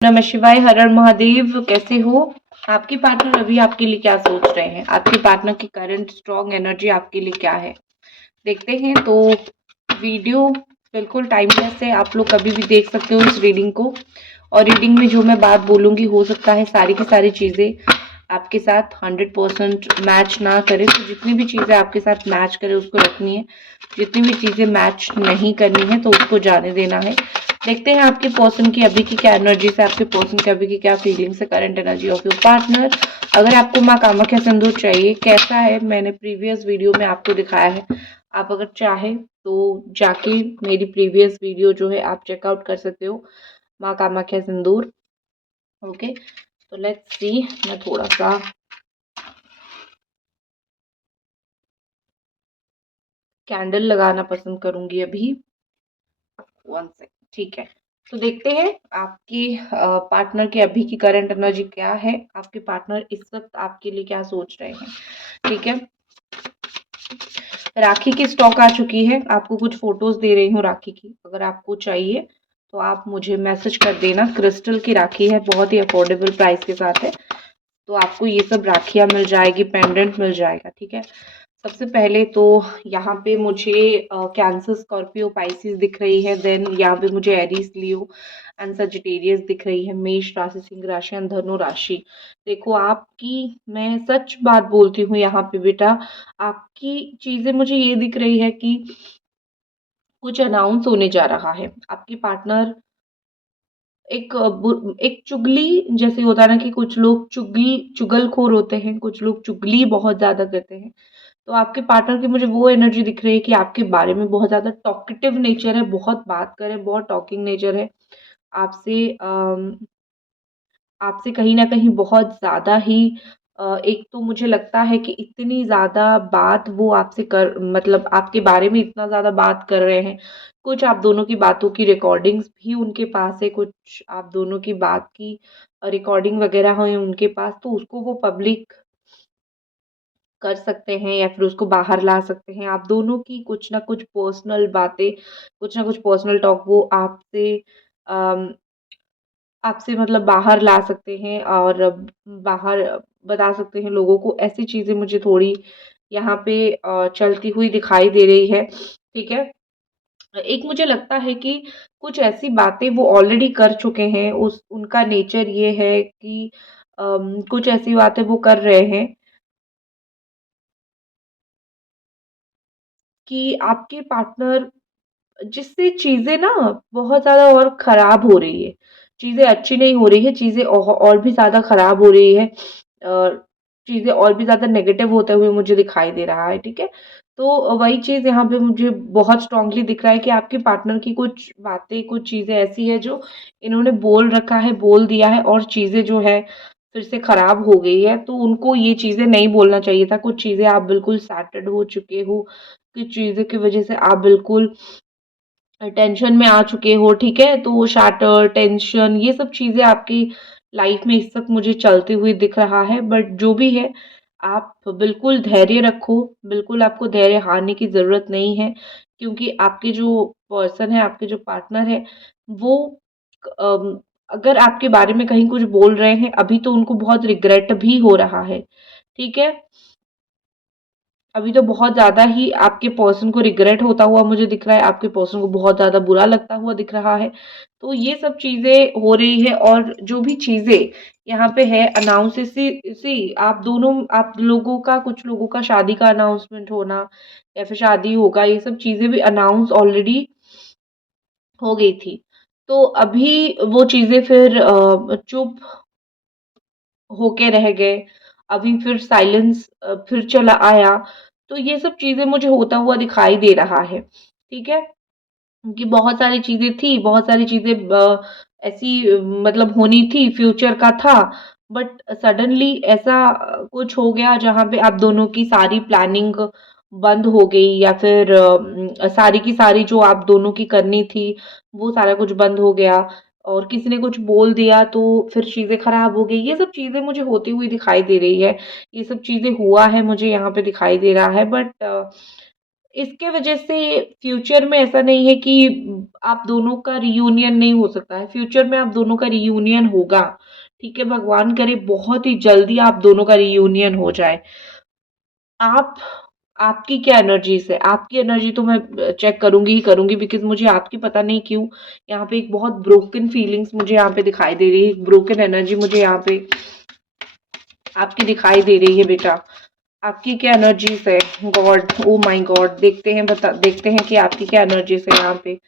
नमः शिवाय, हर हर महादेव। कैसे हो? आपके पार्टनर अभी आपके लिए क्या सोच रहे हैं? आपके पार्टनर की करंट स्ट्रॉन्ग एनर्जी आपके लिए क्या है? देखते हैं। तो वीडियो बिल्कुल टाइमलेस है, आप लोग कभी भी देख सकते हो इस रीडिंग को। और रीडिंग में जो मैं बात बोलूंगी, हो सकता है सारी की सारी चीजें आपके साथ 100% मैच ना करे। तो जितनी भी चीजें आपके साथ मैच करे उसको रखनी है, जितनी भी चीजें मैच नहीं करनी है तो उसको जाने देना है। देखते हैं आपके पर्सन की अभी की क्या एनर्जी से, आपके पर्सन की अभी की क्या फीलिंग्स है, current energy of your partner. अगर आपको माँ कामाख्या सिंदूर चाहिए, कैसा है, मैंने प्रीवियस वीडियो में आपको दिखाया है। आप अगर चाहे तो जाके मेरी प्रीवियस वीडियो जो है आप चेकआउट कर सकते हो, माँ कामाख्या सिंदूर। ओके, तो लेट्स सी। मैं थोड़ा सा कैंडल लगाना पसंद करूंगी अभी। 1 सेकंड, ठीक है। तो देखते हैं आपकी पार्टनर की अभी की करंट एनर्जी क्या है, आपके पार्टनर इस वक्त आपके लिए क्या सोच रहे हैं। ठीक है, राखी की स्टॉक आ चुकी है। आपको कुछ फोटोज दे रही हूँ राखी की, अगर आपको चाहिए तो आप मुझे मैसेज कर देना। क्रिस्टल की राखी है, बहुत ही अफोर्डेबल प्राइस के साथ है। तो आपको ये सब राखियां मिल जाएगी, पेंडेंट मिल जाएगा। ठीक है, सबसे पहले तो यहाँ पे मुझे कैंसर, स्कॉर्पियो, पाइसिस दिख रही है। देन यहाँ पे मुझे एरीज, लियो एंड सजिटेरियस दिख रही है। मेष राशि, सिंह राशि एंड धनु राशि। देखो आपकी, मैं सच बात बोलती हूँ यहाँ पे बेटा, आपकी चीजें मुझे ये दिख रही है कि कुछ अनाउंस होने जा रहा है। आपकी पार्टनर एक चुगली जैसे होता है ना, कि कुछ लोग चुगलखोर होते हैं, कुछ लोग चुगली बहुत ज्यादा करते हैं। तो आपके पार्टनर की मुझे वो एनर्जी दिख रही है कि आपके बारे में बहुत ज्यादा टॉकेटिव नेचर है, बहुत बात करे, बहुत टॉकिंग नेचर है। आपसे आपसे कहीं न कहीं बहुत ज़्यादा ही एक तो मुझे लगता है कि इतनी ज़्यादा बात वो आपसे कर, मतलब आपके बारे में इतना ज़्यादा बात कर रहे हैं। कुछ आप दोनों की बातों की रिकॉर्डिंग्स भी उनके पास है, कुछ आप दोनों की बात की रिकॉर्डिंग वगैरह है उनके पास, तो उसको वो पब्लिक कर सकते हैं या फिर उसको बाहर ला सकते हैं। आप दोनों की कुछ ना कुछ पर्सनल बातें, कुछ ना कुछ पर्सनल टॉक वो अम आपसे मतलब बाहर ला सकते हैं और बाहर बता सकते हैं लोगों को। ऐसी चीज़ें मुझे थोड़ी यहाँ पे चलती हुई दिखाई दे रही है। ठीक है? एक मुझे लगता है कि कुछ ऐसी बातें वो ऑलरेडी कर चुके हैं, उस उनका नेचर ये है कि कुछ ऐसी बातें वो कर रहे हैं कि आपके पार्टनर, जिससे चीज़ें ना बहुत ज़्यादा और ख़राब हो रही है। चीज़ें अच्छी नहीं हो रही है, चीज़ें और भी ज़्यादा ख़राब हो रही है। चीज़ें और भी ज़्यादा नेगेटिव होते हुए मुझे दिखाई दे रहा है, ठीक है? तो वही चीज़ यहाँ पे मुझे बहुत स्ट्रॉन्गली दिख रहा है कि आपके पार्टनर की कुछ बातें, कुछ चीज़ें ऐसी हैं जो इन्होंने बोल रखा है, बोल दिया है और चीज़ें जो है फिर से ख़राब हो गई है। तो उनको ये चीज़ें नहीं बोलना चाहिए था। कुछ चीज़ें आप बिल्कुल सैटर्ड हो चुके हो, कुछ चीज़ों की वज़ह से आप बिल्कुल टेंशन में आ चुके हो, ठीक है? तो शैटर, टेंशन, ये सब चीज़ें आपकी लाइफ में इस वक़्त मुझे चलती हुई दिख रहा है। बट जो भी है, आप बिल्कुल धैर्य रखो, बिल्कुल आपको धैर्य हारने की ज़रूरत नहीं है, क्योंकि आपके जो पर्सन है, आपके जो पार्टनर है, वो अगर आपके बारे में कहीं कुछ बोल रहे हैं, अभी तो उनको बहुत रिग्रेट भी हो रहा है, ठीक है? अभी तो बहुत ज़्यादा ही आपके पर्सन को रिग्रेट होता हुआ मुझे दिख रहा है, आपके पर्सन को बहुत ज़्यादा बुरा लगता हुआ दिख रहा है। तो ये सब चीज़ें हो रही है और जो भी चीज़ें यहाँ पे है अनाउंस, सी सी आप लोगों का, कुछ लोगों का शादी का अनाउंसमेंट होना या फिर शादी होगा, ये सब चीज़ें भी अनाउंस ऑलरेडी हो गई थी। तो अभी वो चीज़ें फिर चुप होके रह गए, अभी फिर साइलेंस फिर चला आया। तो ये सब चीज़ें मुझे होता हुआ दिखाई दे रहा है, ठीक है? कि बहुत सारी चीज़ें थी, बहुत सारी चीज़ें ऐसी मतलब होनी थी, फ्यूचर का था, बट सडनली ऐसा कुछ हो गया जहाँ पे आप दोनों की सारी प्लानिंग बंद हो गई, या फिर सारी की सारी जो आप दोनों की करनी थी, वो सारा कुछ बंद हो गया और किसी ने कुछ बोल दिया तो फिर चीज़ें खराब हो गई। ये सब चीज़ें मुझे होती हुई दिखाई दे रही है, ये सब चीज़ें हुआ है मुझे यहाँ पे दिखाई दे रहा है। बट इसके वजह से फ्यूचर में ऐसा नहीं है कि आप दोनों का रियूनियन नहीं हो सकता है, फ्यूचर में आप दोनों का रियूनियन होगा। ठीक है, भगवान करे बहुत ही जल्दी आप दोनों का रियूनियन हो जाए। आप आपकी क्या एनर्जीज है? आपकी एनर्जी तो मैं चेक करूंगी ही करूंगी, बिकॉज मुझे आपकी पता नहीं क्यों यहाँ पे एक बहुत ब्रोकन फीलिंग्स मुझे यहाँ पे दिखाई दे रही है, एक ब्रोकन एनर्जी मुझे यहाँ पे आपकी दिखाई दे रही है बेटा। आपकी क्या एनर्जीज है? गॉड, ओ माय गॉड, देखते हैं कि आपकी क्या एनर्जीज है यहाँ पे।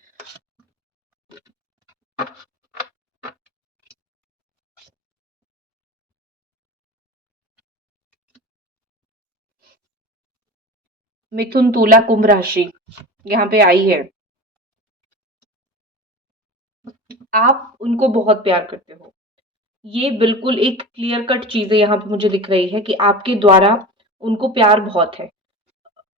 मिथुन, तुला, कुंभ राशि यहाँ पे आई है। आप उनको बहुत प्यार करते हो, ये बिल्कुल एक क्लियर कट चीज़ है यहाँ पे मुझे दिख रही है कि आपके द्वारा उनको प्यार बहुत है।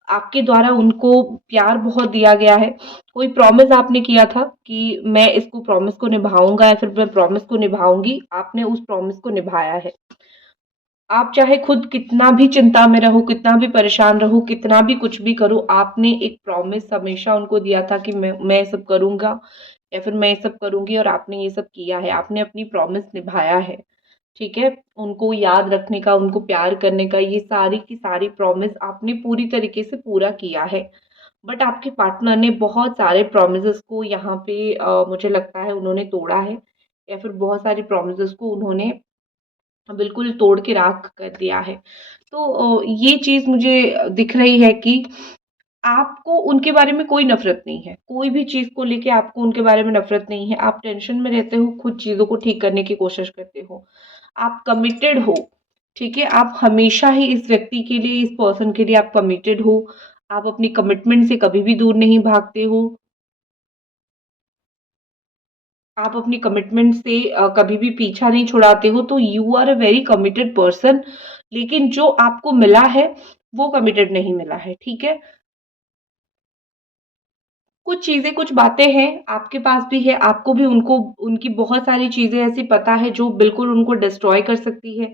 आपके द्वारा उनको प्यार बहुत दिया गया है। कोई प्रॉमिस आपने किया था कि मैं इसको प्रॉमिस को निभाऊँगा या फिर मैं प्रॉमिस को निभाऊँगी, आपने उस प्रॉमिस को निभाया है। आप चाहे खुद कितना भी चिंता में रहो, कितना भी परेशान रहो, कितना भी कुछ भी करो, आपने एक प्रॉमिस हमेशा उनको दिया था कि मैं ये सब करूँगा या फिर मैं ये सब करूँगी, और आपने ये सब किया है। आपने अपनी प्रॉमिस निभाया है। ठीक है? उनको याद रखने का, उनको प्यार करने का, ये सारी की सारी प्रॉमिस आपने पूरी तरीके से पूरा किया है। बट आपके पार्टनर ने बहुत सारे प्रॉमिसेस को यहाँ पे मुझे लगता है उन्होंने तोड़ा है, या फिर बहुत सारी प्रॉमिसेस को उन्होंने बिल्कुल तोड़ के राख कर दिया है। तो ये चीज़ मुझे दिख रही है कि आपको उनके बारे में कोई नफ़रत नहीं है। कोई भी चीज़ को लेके आपको उनके बारे में नफ़रत नहीं है। आप टेंशन में रहते हो, खुद चीज़ों को ठीक करने की कोशिश करते हो। आप कमिटेड हो, ठीक है? आप हमेशा ही इस व्यक्ति के लिए, इस पर्सन के लिए आप कमिटेड हो। आप अपनी कमिटमेंट से कभी भी दूर नहीं भागते हो। आप अपनी कमिटमेंट से कभी भी पीछा नहीं छुड़ाते हो, तो you are a very committed person. लेकिन जो आपको मिला है, वो कमिटेड नहीं मिला है, ठीक है? कुछ चीज़ें, कुछ बातें हैं, आपके पास भी है, आपको भी उनको उनकी बहुत सारी चीज़ें ऐसी पता है जो बिल्कुल उनको डिस्ट्रॉय कर सकती है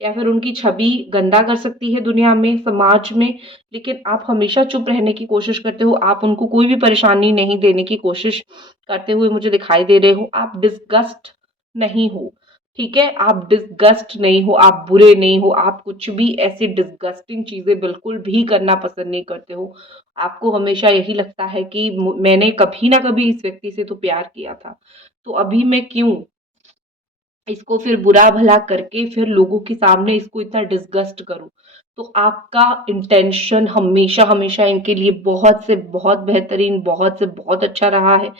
या फिर उनकी छवि गंदा कर सकती है दुनिया में, समाज में। लेकिन आप हमेशा चुप रहने की कोशिश करते हो, आप उनको कोई भी परेशानी नहीं देने की कोशिश करते हुए मुझे दिखाई दे रहे हो। आप डिस्गस्ट नहीं हो, ठीक है? आप डिस्गस्ट नहीं हो, आप बुरे नहीं हो, आप कुछ भी ऐसी डिस्गस्टिंग चीज़ें बिल्कुल भी करना पसंद नहीं करते हो। आपको हमेशा यही लगता है कि मैंने कभी ना कभी इस व्यक्ति से तो प्यार किया था, तो अभी मैं क्यों इसको फिर बुरा भला करके फिर लोगों के सामने इसको इतना डिसगस्ट करूं। तो आपका इंटेंशन हमेशा हमेशा इनके लिए बहुत से बहुत बेहतरीन, बहुत से बहुत अच्छा रहा है।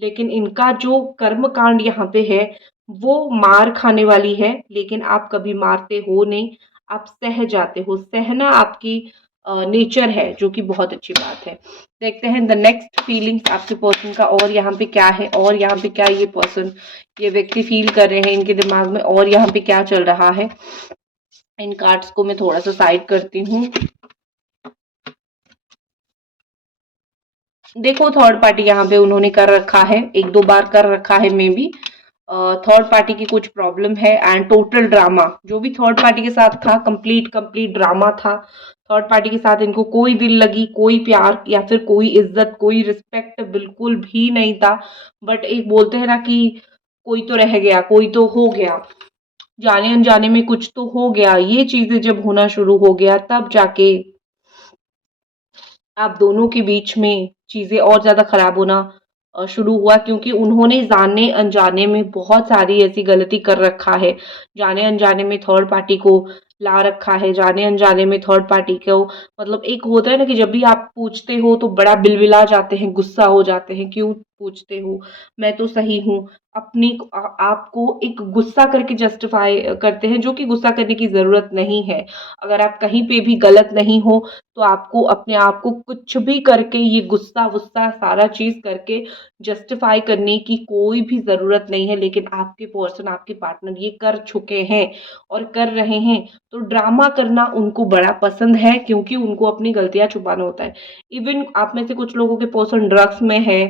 लेकिन इनका जो कर्म कांड यहाँ पे है, वो मार खाने वाली है। लेकिन आप कभी मारते हो नहीं, आप सह जाते हो। सहना आपकी नेचर है, जो कि बहुत अच्छी बात है। देखते हैं द नेक्स्ट फीलिंग्स आपके पर्सन का, और यहाँ पे क्या है, और यहाँ पे क्या ये पर्सन, ये व्यक्ति फील कर रहे हैं इनके दिमाग में, और यहाँ पे क्या चल रहा है। इन कार्ड्स को मैं थोड़ा सा साइड करती हूँ। देखो, थर्ड पार्टी यहाँ पे उन्होंने कर रखा है, एक दो बार कर रखा है मे बी। थर्ड पार्टी की कुछ प्रॉब्लम है एंड टोटल ड्रामा जो भी थर्ड पार्टी के साथ था, कंप्लीट कंप्लीट ड्रामा था। थर्ड पार्टी के साथ इनको कोई दिल लगी, कोई प्यार या फिर कोई इज्जत, कोई रिस्पेक्ट बिल्कुल भी नहीं था। बट एक बोलते हैं ना कि कोई तो रह गया, कोई तो हो गया, जाने अनजाने में कुछ तो हो गया। ये चीजें जब होना शुरू हो गया, तब जाके आप दोनों के बीच में चीज़ें और ज़्यादा खराब होना शुरू हुआ, क्योंकि उन्होंने जाने अनजाने में बहुत सारी ऐसी गलती कर रखा है। जाने अनजाने में थर्ड पार्टी को ला रखा है, जाने अनजाने में थर्ड पार्टी को, मतलब एक होता है ना कि जब भी आप पूछते हो तो बड़ा बिलबिला जाते हैं, गुस्सा हो जाते हैं, क्यों पूछते हो, मैं तो सही हूँ। आपको एक गुस्सा करके जस्टिफाई करते हैं, जो कि गुस्सा करने की ज़रूरत नहीं है। अगर आप कहीं पे भी गलत नहीं हो, तो आपको अपने आप को कुछ भी करके, ये गुस्सा-वुस्सा सारा चीज़ करके जस्टिफ़ाई करने की कोई भी ज़रूरत नहीं है। लेकिन आपके पर्सन, आपके पार्टनर ये कर चुके हैं और कर रहे हैं। तो ड्रामा करना उनको बड़ा पसंद है, क्योंकि उनको अपनी गलतियाँ छुपाना होता है। इवन आप में से कुछ लोगों के पर्सन ड्रग्स में है,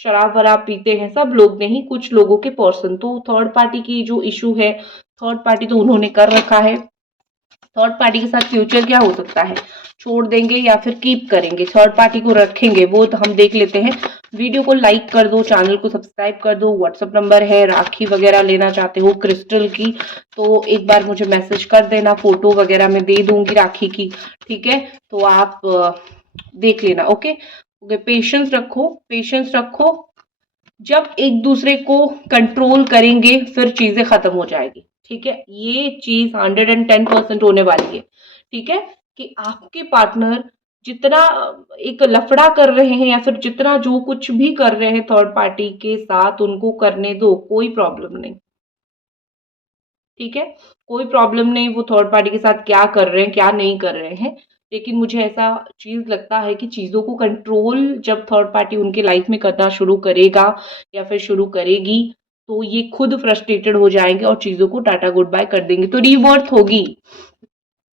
शराब-वराब पीते हैं, सब लोग नहीं, कुछ लोगों के पर्सन। तो थर्ड पार्टी की जो इश्यू है, थर्ड पार्टी तो उन्होंने कर रखा है। थर्ड पार्टी के साथ फ्यूचर क्या हो सकता है, छोड़ देंगे या फिर कीप करेंगे, थर्ड पार्टी को रखेंगे, वो तो हम देख लेते हैं। वीडियो को लाइक कर दो, चैनल को सब्सक्राइब कर दो। व्हाट्सअप नंबर है, राखी वगैरह लेना चाहते हो क्रिस्टल की तो एक बार मुझे मैसेज कर देना, फोटो वगैरह मैं दे दूंगी राखी की, ठीक है। तो आप देख लेना। ओके ओके, पेशेंस रखो, पेशेंस रखो। जब एक दूसरे को कंट्रोल करेंगे फिर चीजें खत्म हो जाएगी, ठीक है। ये चीज 110% होने वाली है, ठीक है। कि आपके पार्टनर जितना एक लफड़ा कर रहे हैं या फिर जितना जो कुछ भी कर रहे हैं थर्ड पार्टी के साथ, उनको करने दो, कोई प्रॉब्लम नहीं, ठीक है। कोई प्रॉब्लम नहीं वो थर्ड पार्टी के साथ क्या कर रहे हैं क्या नहीं कर रहे हैं। लेकिन मुझे ऐसा चीज लगता है कि चीजों को कंट्रोल जब थर्ड पार्टी उनके लाइफ में करना शुरू करेगा या फिर शुरू करेगी, तो ये खुद फ्रस्ट्रेटेड हो जाएंगे और चीजों को टाटा गुड बाय कर देंगे, तो रीवर्थ होगी।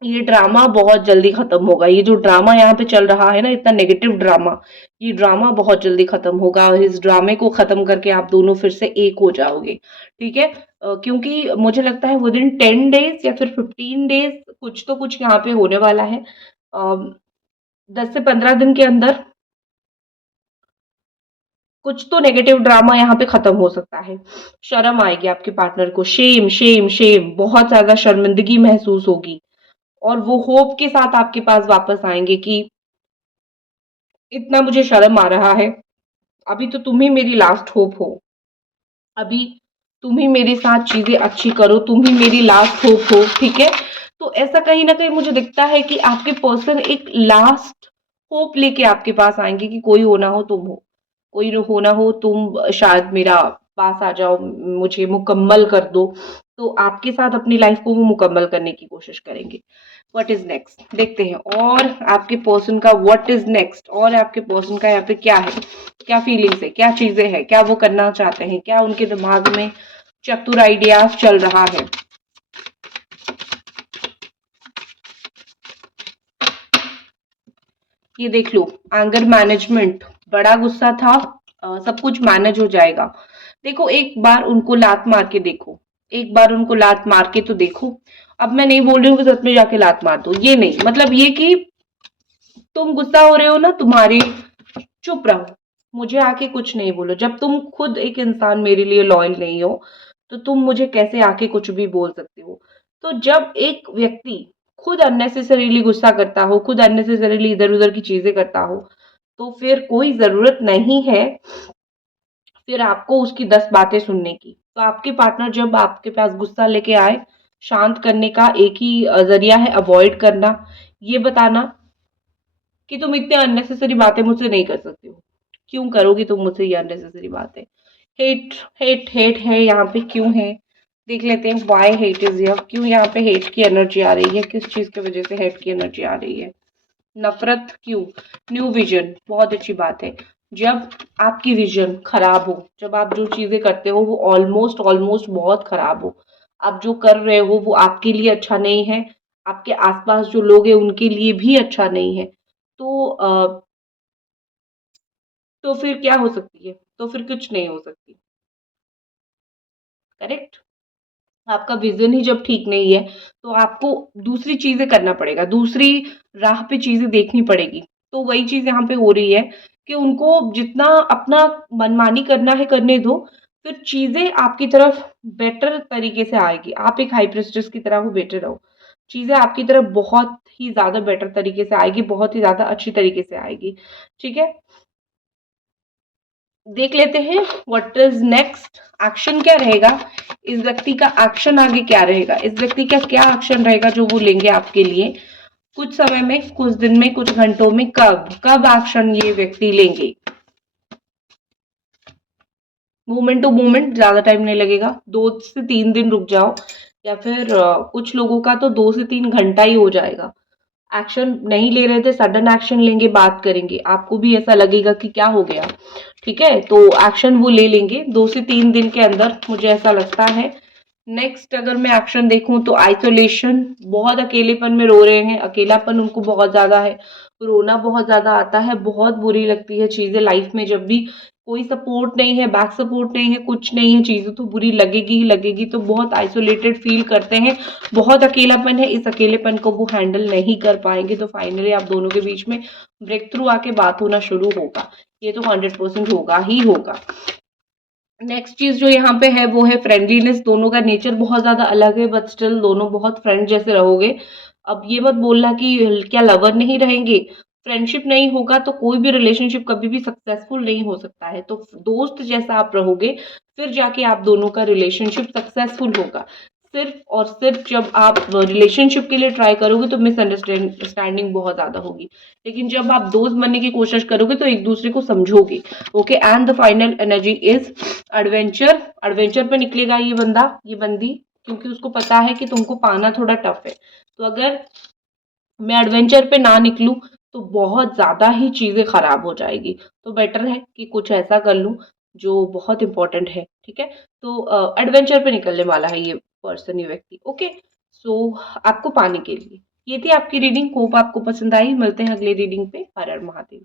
ये ड्रामा बहुत जल्दी खत्म होगा, ये जो ड्रामा यहाँ पे चल रहा है ना, इतना नेगेटिव ड्रामा, ये ड्रामा बहुत जल्दी खत्म होगा और इस ड्रामे को खत्म करके आप दोनों फिर से एक हो जाओगे, ठीक है। क्योंकि मुझे लगता है विद इन 10 डेज या फिर 15 डेज कुछ तो कुछ यहाँ पे होने वाला है। 10 से 15 दिन के अंदर कुछ तो नेगेटिव ड्रामा यहाँ पे खत्म हो सकता है। शर्म आएगी आपके पार्टनर को, शेम शेम शेम, बहुत ज्यादा शर्मिंदगी महसूस होगी और वो होप के साथ आपके पास वापस आएंगे कि इतना मुझे शर्म आ रहा है, अभी तो तुम ही मेरी लास्ट होप हो, अभी तुम ही मेरे साथ चीजें अच्छी करो, तुम ही मेरी लास्ट होप हो, ठीक है। तो ऐसा कहीं ना कहीं मुझे दिखता है कि आपके पर्सन एक लास्ट होप लेके आपके पास आएंगे कि कोई होना हो तुम हो, कोई होना हो तुम, शायद मेरा पास आ जाओ, मुझे मुकम्मल कर दो। तो आपके साथ अपनी लाइफ को वो मुकम्मल करने की कोशिश करेंगे। व्हाट इज नेक्स्ट देखते हैं, और आपके पर्सन का व्हाट इज नेक्स्ट, और आपके पर्सन का यहाँ पे क्या है, क्या फीलिंग्स है, क्या चीजें हैं, क्या वो करना चाहते हैं, क्या उनके दिमाग में चतुर आइडियाज चल रहा है। ये देख लो, एंगर मैनेजमेंट, बड़ा गुस्सा था, सब कुछ मैनेज हो जाएगा। देखो एक बार उनको लात मार के देखो, एक बार उनको लात मार के तो देखो। अब मैं नहीं बोल रही हूँ कि सच में जाके लात मार दो, ये नहीं, मतलब ये कि तुम गुस्सा हो रहे हो ना, तुम्हारी, चुप रहो, मुझे आके कुछ नहीं बोलो। जब तुम खुद एक इंसान मेरे लिए लॉयल नहीं हो तो तुम मुझे कैसे आके कुछ भी बोल सकते हो। तो जब एक व्यक्ति खुद अननेसेसरीली गुस्सा करता हो, खुद अननेसेसरीली इधर उधर की चीजें करता हो, तो फिर कोई जरूरत नहीं है फिर आपको उसकी 10 बातें सुनने की। तो आपके पार्टनर जब आपके पास गुस्सा लेके आए, शांत करने का एक ही जरिया है अवॉइड करना, ये बताना कि तुम इतने अननेसेसरी बातें मुझसे नहीं कर सकती हो, क्यों करोगी तुम मुझसे ये अननेसेसरी बातें। हेट हेट हेट है यहाँ पे, क्यों है, देख लेते हैं वाई हेट इज हियर, क्यों यहाँ पे हेट की एनर्जी आ रही है, किस चीज की वजह से हेट की एनर्जी आ रही है। नफरत क्यों, न्यू विजन, बहुत अच्छी बात है। जब आपकी विजन खराब हो, जब आप जो चीजें करते हो वो ऑलमोस्ट ऑलमोस्ट बहुत खराब हो, आप जो कर रहे हो वो आपके लिए अच्छा नहीं है, आपके आसपास जो लोग हैं उनके लिए भी अच्छा नहीं है, तो तो फिर क्या हो सकती है, तो फिर कुछ नहीं हो सकती, करेक्ट। आपका विजन ही जब ठीक नहीं है तो आपको दूसरी चीजें करना पड़ेगा, दूसरी राह पे चीजें देखनी पड़ेगी। तो वही चीज यहाँ पे हो रही है कि उनको जितना अपना मनमानी करना है करने दो, फिर चीजें आपकी तरफ बेटर तरीके से आएगी। आप एक हाई प्रेस्टिस की तरह हो, बेटर रहो, चीजें आपकी तरफ बहुत ही ज्यादा बेटर तरीके से आएगी, बहुत ही ज्यादा अच्छी तरीके से आएगी, ठीक है। देख लेते हैं व्हाट इज नेक्स्ट, एक्शन क्या रहेगा, इस व्यक्ति का एक्शन आगे क्या रहेगा, इस व्यक्ति का क्या एक्शन रहेगा जो वो लेंगे आपके लिए कुछ समय में, कुछ दिन में, कुछ घंटों में, कब कब एक्शन ये व्यक्ति लेंगे। मोमेंट टू मोमेंट, ज्यादा टाइम नहीं लगेगा, 2 से 3 दिन रुक जाओ, या फिर कुछ लोगों का तो 2 से 3 घंटा ही हो जाएगा। एक्शन नहीं ले रहे थे, सडन एक्शन लेंगे, बात करेंगे, आपको भी ऐसा लगेगा कि क्या हो गया, ठीक है। तो एक्शन वो ले लेंगे 2 से 3 दिन के अंदर, मुझे ऐसा लगता है। नेक्स्ट अगर मैं एक्शन देखूं तो आइसोलेशन, बहुत अकेलेपन में रो रहे हैं, अकेलापन उनको बहुत ज्यादा है, रोना बहुत ज्यादा आता है, बहुत बुरी लगती है चीजें लाइफ में जब भी कोई सपोर्ट नहीं है, बैक सपोर्ट नहीं है, कुछ नहीं है, चीज़ें तो बुरी लगेगी ही लगेगी, तो बहुत आइसोलेटेड फ़ील करते हैं, बहुत अकेलापन है, इस अकेलेपन को वो हैंडल नहीं कर पाएँगे, तो फाइनली आप दोनों के बीच में ब्रेक थ्रू आके बात होना शुरू होगा। ये तो 100% होगा ही होगा। नेक्स्ट चीज़ जो यहाँ पे है वो है फ्रेंडलीनेस। दोनों का नेचर बहुत ज़्यादा अलग है, बट स्टिल दोनों बहुत फ्रेंड जैसे रहोगे। अब ये मत बोलना कि क्या लवर नहीं रहेंगे, फ्रेंडशिप नहीं होगा तो कोई भी रिलेशनशिप कभी भी सक्सेसफुल नहीं हो सकता है। तो दोस्त जैसा आप रहोगे, फिर जाके आप दोनों का रिलेशनशिप सक्सेसफुल होगा। सिर्फ और सिर्फ जब आप रिलेशनशिप के लिए ट्राई करोगे तो मिसअंडरस्टैंडिंग बहुत ज़्यादा होगी। लेकिन जब आप दोस्त बनने की कोशिश करोगे तो एक दूसरे को समझोगे। Okay, and the final energy is adventure. Adventure पे निकलेगा ये बंदा, ये बंदी, क्योंकि उसको पता है कि तुमको पाना थोड़ा टफ है। तो अगर मैं एडवेंचर पे ना निकलूं तो बहुत ज़्यादा ही चीज़ें खराब हो जाएगी। तो बेटर है कि कुछ ऐसा कर लूं जो बहुत इंपॉर्टेंट है, ठीक है? तो एडवेंचर पे निकलने वाला है ये पर्सन, ये व्यक्ति। ओके, सो आपको पाने के लिए ये थी आपकी रीडिंग। होप आपको पसंद आई। मिलते हैं अगली रीडिंग पे। हर हर महादेव।